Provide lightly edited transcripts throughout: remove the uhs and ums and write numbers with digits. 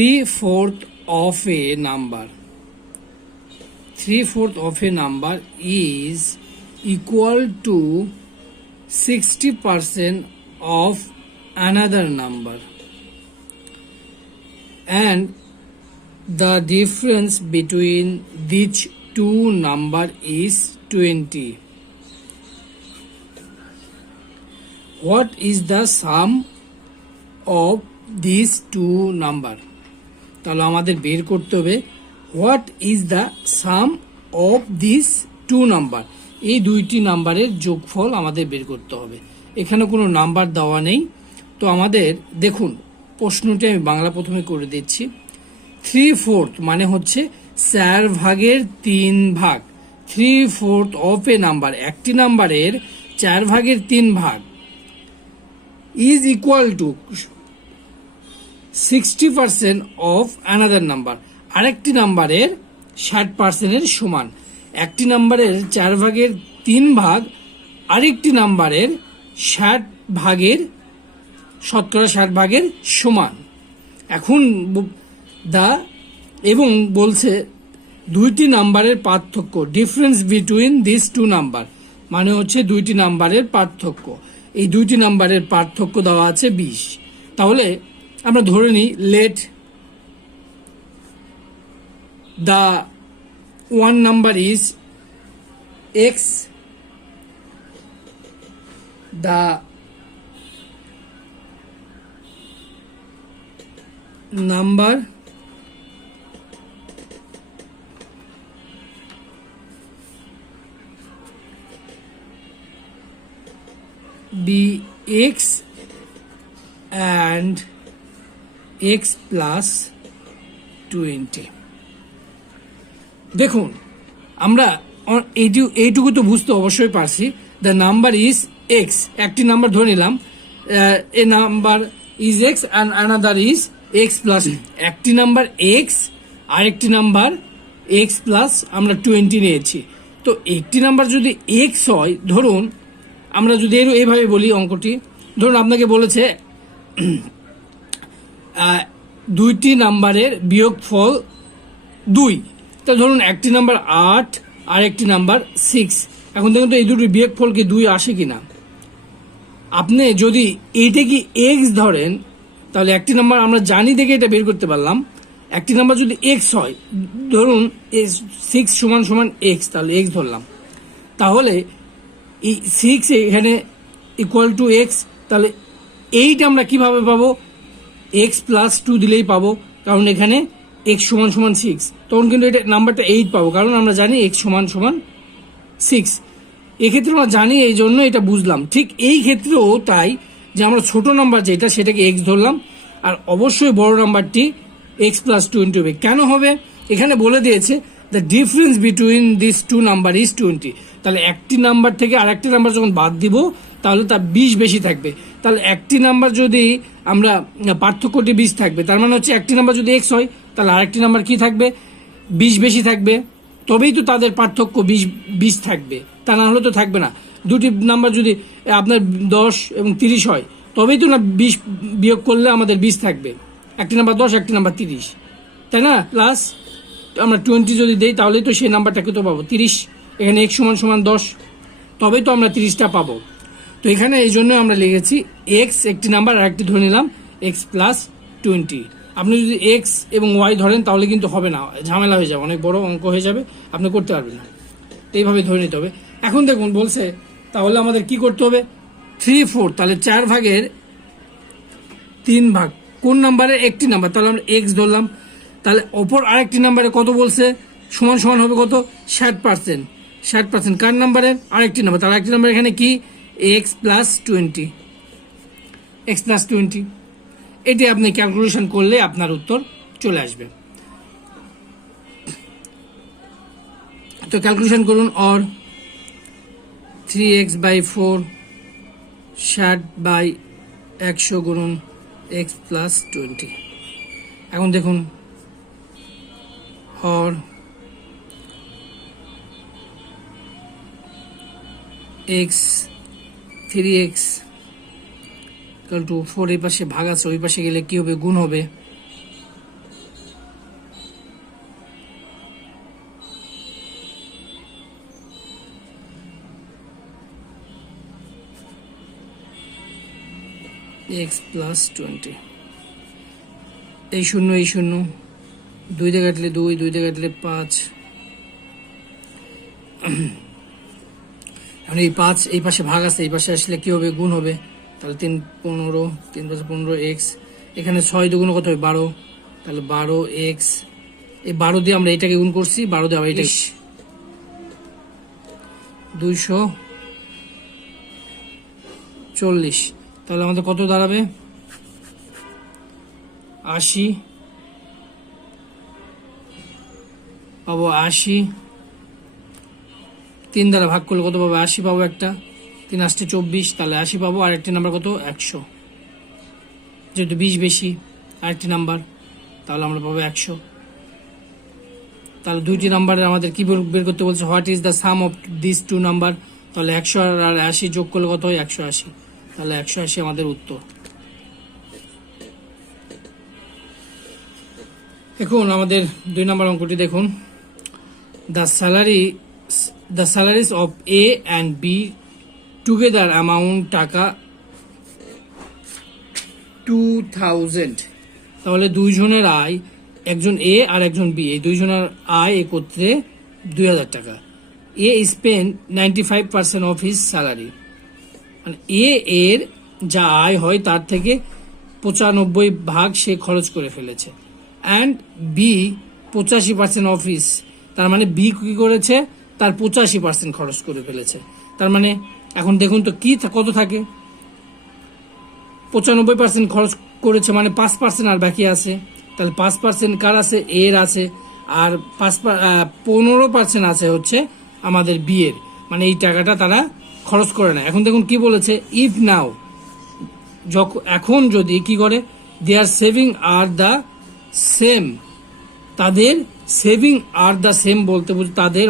3/4 of a number. 3/4 of a number is equal to 60% of another number, and the difference between these two number is 20. What is the sum of these two number? তাহলে আমাদের বের করতে হবে what is the sum of this two number. এই দুইটি নাম্বারের যোগফল আমাদের বের করতে হবে। এখানে কোনো নাম্বার দেওয়া নেই, তো আমাদের দেখুন প্রশ্নটি আমি বাংলা প্রথমে করে দিচ্ছি। 3/4 মানে হচ্ছে 4/3 3/4 অফ এ নাম্বার, একটি নাম্বারের 4/3 is equal to 60% of another number, আরেকটি নাম্বারের 60% সমান। একটি নাম্বারের 4/3 আরেকটি নাম্বারের 60% সমান। এখন এবং বলছে দুইটি নাম্বারের পার্থক্য, difference between this two number মানে হচ্ছে দুইটি নাম্বারের পার্থক্য। এই দুইটি নাম্বারের পার্থক্য দেওয়া আছে 20। তাহলে আমরা ধরে নিই let the one number is x, the number be x and x plus 20। দেখুন আমরা এইটুকু তো বুঝতে অবশ্যই পারছি। দ্য নাম্বার ইজ এক্স, একটি নাম্বার ধরে নিলাম, a number is X and another is X plus, একটি নাম্বার এক্স আরেকটি নাম্বার এক্স প্লাস আমরা 20 নিয়েছি। তো একটি নাম্বার যদি এক্স হয়, ধরুন আমরা যদি এইভাবে বলি অঙ্কটি, ধরুন আপনাকে বলেছে দুইটি নাম্বারের বিয়োগফল 2, তা ধরুন একটি নাম্বার 8 আর একটি নাম্বার 6। এখন দেখুন তো এই দুটি বিয়োগফল কি 2 আসে কিনা। আপনি যদি এইটা কি এক্স ধরেন তাহলে একটি নাম্বার আমরা জানি দেখে এটা বের করতে পারলাম। একটি নাম্বার যদি এক্স হয়, ধরুন 6 সমান এক্স, তাহলে এক্স ধরলাম, তাহলে এই 6 এখানে ইকুয়াল টু এক্স, তাহলে 8 আমরা কিভাবে পাবো? এক্স প্লাস 2 দিলেই পাবো, কারণ এখানে এক্স সমান 6, তখন কিন্তু এটা নাম্বারটা 8 পাবো, কারণ আমরা জানি এক্স সমান 6। এক্ষেত্রে আমরা জানি, এই জন্য এটা বুঝলাম। ঠিক এই ক্ষেত্রেও তাই, যে আমরা ছোট নাম্বার যেটা সেটাকে এক্স ধরলাম, আর অবশ্যই বড় নাম্বারটি এক্স প্লাস 20 হবে। কেন হবে? এখানে বলে দিয়েছে the difference between this two number is 20। তাহলে একটি নাম্বার থেকে আরেকটি নাম্বার যখন বাদ দিব তাহলে তার 20 বেশি থাকবে। তাহলে একটি নাম্বার যদি আমরা পার্থক্যটি 20 থাকবে, তার মানে হচ্ছে একটি নাম্বার যদি এক্স হয় তাহলে আরেকটি নাম্বার কি থাকবে? 20 বেশি থাকবে, তবেই তো তাদের পার্থক্য 20 থাকবে, তা না হলে তো থাকবে না। দুটি নাম্বার যদি আপনার 10 এবং 30 হয়, তবেই তো না 20 বিয়োগ করলে আমাদের 20 থাকবে। একটি নাম্বার 10, একটি নাম্বার 30, তাই না? প্লাস আমরা 20 যদি দেই তাহলেই তো সেই নাম্বারটাকে তো পাবো 30। এখানে x সমান 10, তবেই তো আমরা 30টা পাবো। তো এখানে এই জন্য আমরা লিখেছি x একটি নাম্বার আর একটি ধরে নিলাম x প্লাস 20। আপনি যদি x এবং y ধরেন তাহলে কিন্তু হবে না, ঝামেলা হয়ে যাবে, অনেক বড় অঙ্ক হয়ে যাবে, আপনি করতে পারবেন না। তো এইভাবে ধরে নিতে হবে। এখন দেখুন বলছে তাহলে আমাদের কি করতে হবে? 3/4, তাহলে 4/3 কোন নাম্বারের? একটি নাম্বার, তাহলে আমরা x ধরলাম। তাহলে অপর আরেকটি নাম্বারে কত বলছে? সমান হবে কত? 60%। কার নাম্বারের? আরেকটি নাম্বার, তাহলে আরেকটি নাম্বার এখানে কি? X plus 20। এটি আপনি ক্যালকুলেশন করলে আপনার উত্তর চলে আসবে। তো ক্যালকুলেশন করুন। অর 3x/4 60/100 গুণন x প্লাস 20। এখন দেখুন অর x 3x = 4, এই পাশে ভাগ আছে, ওই পাশে গেলে কি হবে? গুণ হবে। এক্স প্লাস 20, এই শূন্য এই শূন্য, 2 দিয়ে কাটলে 2, 2 দিয়ে কাটলে 5, এখন এই 5 এই পাশে ভাগ আছে, এই পাশে আসলে কি হবে, গুণ হবে, তাহলে 3 15, 3 5 15 এক্স, এখানে 6 দুগুণ কত হবে 12, তাহলে 12 এক্স, এই 12 দিয়ে আমরা এটাকে গুণ করছি, 12 দিয়ে আবার এটা 240, তাহলে আমাদের কত দাঁড়াবে 80, পাবো 80, 3 দ্বারা ভাগ করলে কত পাবো 80 পাবো, একটা 3 8 24, তাহলে 80 পাবো, আর একটি নাম্বার কত 100, যেহেতু 20 বেশি আরেকটি নাম্বার, তাহলে আমরা পাবো 100। তাহলে দুইটি নাম্বারের আমাদের কি বের করতে বলছে, what is the sum of this two number, তাহলে 100 আর 80 যোগ করলে কত হয় 180, তাহলে 180 আমাদের উত্তর। এখন আমাদের 2 নম্বর অঙ্কটি দেখুন, the salaries of A and B together amount টাকা 2000, তাহলে দুইজনের আয়, একজন এ আর একজন বি, এই দুইজনের আয় একত্রে 2000 টাকা। এ স্পেন্ড 95% অফ হিজ স্যালারি, মানে এর যা আয় হয় তার থেকে 95% সে খরচ করে ফেলেছে, অ্যান্ড বি 85% অফ হিজ, তার মানে বি কি করেছে, তার 85% খরচ করে ফেলেছে। তার মানে এখন দেখুন তো কি কত থাকে, 95% খরচ করেছে মানে 5% আর বাকি আছে, তাহলে 5% কার আছে, এর আছে, আর 15% আছে হচ্ছে আমাদের বি এর, মানে এই টাকাটা তারা খরচ করে না। এখন দেখুন কি বলেছে, ইফ নাও, এখন যদি কি করে, দেয়ার সেভিং আর দ্য সেম, তাদের সেভিং আর দ্য সেম বলতে বুঝি তাদের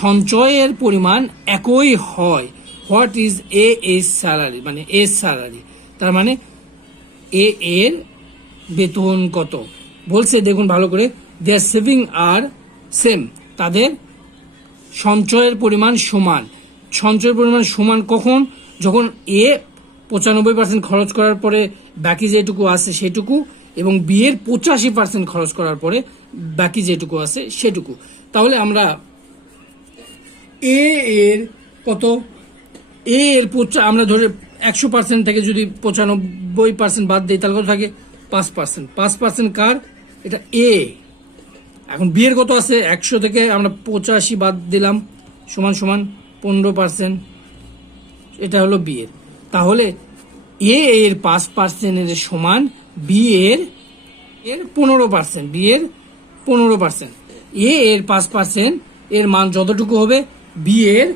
সঞ্চয়ের পরিমাণ একই হয়, হোয়াট ইজ এর স্যালারি, মানে এর স্যালারি, তার মানে এর বেতন কত বলছে, দেখুন ভালো করে, দেয়ার সেভিং আর সেম, তাদের সঞ্চয়ের পরিমাণ সমান, সঞ্চয়ের পরিমাণ সমান কখন, যখন এ 95% খরচ করার পরে বাকি যেটুকু আছে সেটুকু, এবং বি এর 85% খরচ করার পরে বাকি যেটুকু আছে সেটুকু। তাহলে আমরা এর কত, এর আমরা ধরে 100% থেকে যদি 95% বাদ দিই তাহলে কত থাকে 5%, 5% কার, এটা এ। এখন বি এর কত আছে, 100 থেকে আমরা 85 বাদ দিলাম, সমান সমান 15%, এটা হলো বি এর। তাহলে এর 5% এর সমান বি এর 15%, বি এর 15%, এর 5% এর মান যতটুকু হবে বি এর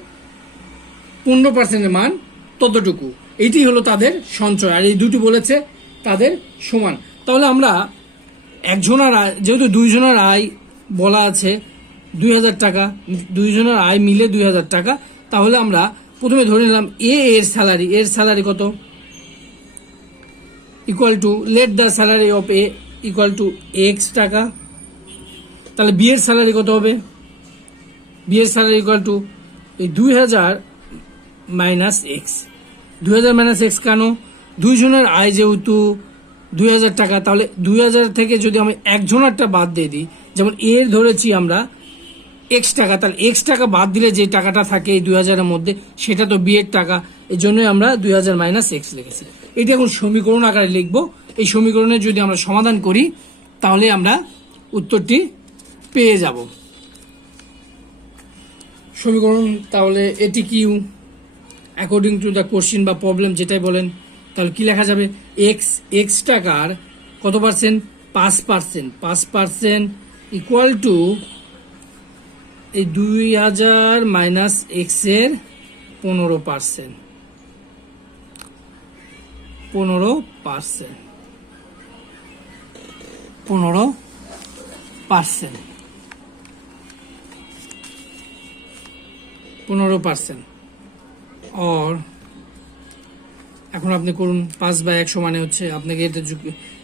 15% এর মান ততটুকু, এইটি হলো তাদের সঞ্চয়, আর এই দুটি বলেছে তাদের সমান। তাহলে আমরা একজনের আয়, যেহেতু দুইজনের আয় বলা আছে 2000 টাকা, দুইজনের আয় মিলে 2000 টাকা, তাহলে আমরা প্রথমে ধরে নিলাম এর স্যালারি কত, equal to, let the salary of A equal to x টাকা, তাহলে বি এর স্যালারি কত হবে, বি এর স্যালারি ইকুয়াল টু এই 2000 মাইনাস এক্স, 2000 মাইনাস এক্স, কেন, দুইজনের আয় যেহেতু 2000 টাকা, তাহলে 2000 থেকে যদি আমি একজনেরটা বাদ দিয়ে দিই, যেমন এর ধরেছি আমরা এক্স টাকা, তাহলে এক্স টাকা বাদ দিলে যে টাকাটা থাকে এই 2000-এর মধ্যে সেটা তো বি এর টাকা, এই জন্যই আমরা 2000 মাইনাস এক্স লিখেছি। এটা এখন সমীকরণ আকারে লিখবো, এই সমীকরণের যদি আমরা সমাধান করি তাহলে আমরা উত্তরটি পেয়ে যাব। সমীকরণ তাহলে এটি Q, according to the question বা প্রবলেম যেটাই বলেন, তাহলে কি লেখা যাবে, এক্স টাকার কত পার্সেন্ট, 5%, 5% ইকুয়াল টু এই 2000 মাইনাস এক্স এর 15%, 15%, 15%, और এখন আপনি করুন 5/100 মানে হচ্ছে, আপনাকে এটা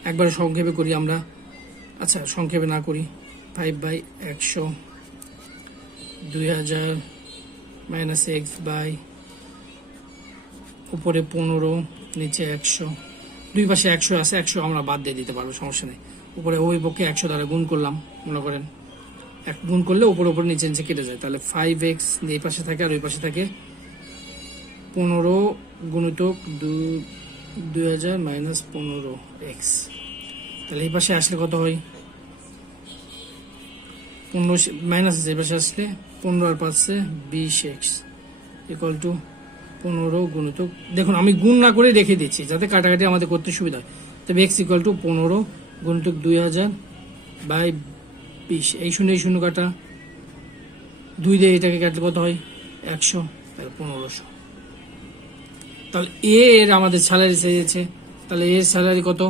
একবার সংক্ষেপে করি আমরা, আচ্ছা সংক্ষেপে না করি, 5/100, 2000 মাইনাস এক্স বাই উপরে 15 নিচে 100, দুই পাশে 100 আছে, 100 আমরা বাদ দিয়ে দিতে পারবো, সমস্যা নেই। উপরে উভয় পক্ষে 100 দ্বারা গুণ করলাম, মনে করেন গুণ করলে উপর নিচে নিচে কেটে যায়, তাহলে 5x এই পাশে থাকে আর ওই পাশে থাকে 15 গুণিতক 2000 মাইনাস 15x। তাহলে এই পাশে আসলে কত হয়, 15 মাইনাস এই পাশে আসলে 15 আর 5 20x ইকুয়াল টু 15 গুণিতক, দেখুন আমি গুণ না করে রেখে দিচ্ছি যাতে কাটাকাটি আমাদের করতে সুবিধা হয়। তবে x ইকুয়াল টু 15 গুণিতক 2000 বাই 20, এই শূন্য কাটা 2 দিয়ে এটাকে কাটলে কত হয় 100, তাহলে 1500। তাহলে এ এর আমাদের স্যালারি চেয়েছে, তাহলে এর স্যালারি কত,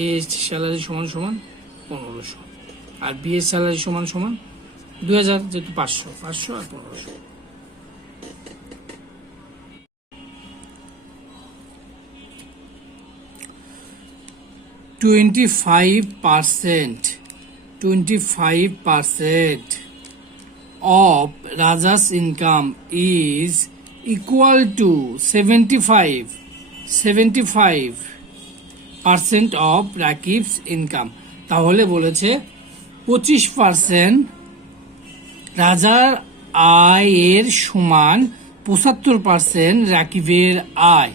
এ স্যালারি সমান সমান 1500, আর বি এর স্যালারি সমান সমান 2000, যেহেতু 500 আর 1500। $25% of Raja's income is equal to 75% of Rakib's income। তাহলে বলেছে 25% রাজার আয়ের সমান 75% রাকিবের আয়।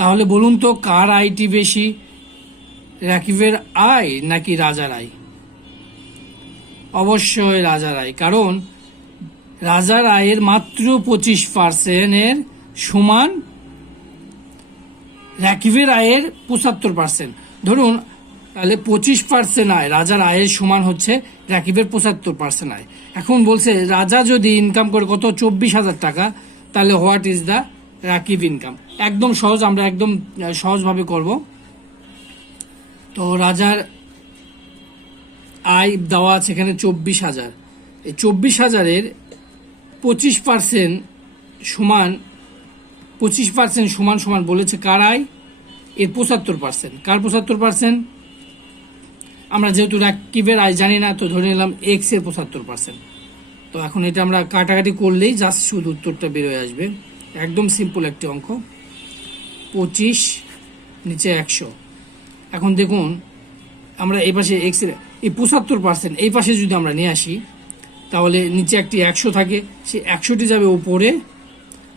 তাহলে বলুন তো কার আয়টি বেশি, রাকিবের আয় নাকি রাজার আয়? অবশ্যই রাজার আয়, কারণ রাজার আয়ের মাত্র 25% এর সমান রাকিবের আয়ের 75%। ধরুন তাহলে 25% আয় রাজার আয়ের সমান হচ্ছে রাকিবের 75% আয়। এখন বলছে রাজা যদি ইনকাম করে কত, 24,000 টাকা, তাহলে what is the Rakib income? একদম সহজ, আমরা একদম সহজভাবে করব। তো রাজার আয় দেওয়া আছে এখানে 24,000, এই 24,000-এর 25% সমান 25% সমান সমান বলেছে কার আয়, এর 75%। কার 75%? আমরা যেহেতু রাকিবের আয় জানি না, তো ধরে নিলাম এক্স এর 75%। তো এখন এটা আমরা কাটাকাটি করলেই জাস্ট শুধু উত্তরটা বেরোয় আসবে, একদম সিম্পল একটি অঙ্ক। 25 নিচে 100। এখন দেখুন আমরা এই পাশে এক্স এর এই 75% এই পাশে যদি আমরা নিয়ে আসি, তাহলে নিচে একটি 100 থাকে, সেই 100টি যাবে উপরে,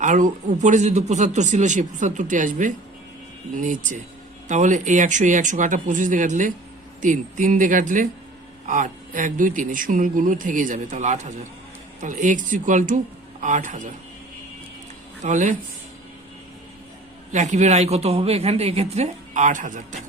আর উপরে যদি 75 ছিল সেই 75টি আসবে নিচে। তাহলে এই 100 কাটা 25 দিয়ে কাটলে 3 দিয়ে কাটলে 8, 1 2 3, এই শূন্যগুলো থেকে যাবে, তাহলে 8000। তাহলে x ইকুয়াল টু 8000। তাহলে রাকিবের আয় কত হবে এখানে, এক্ষেত্রে 8000 টাকা।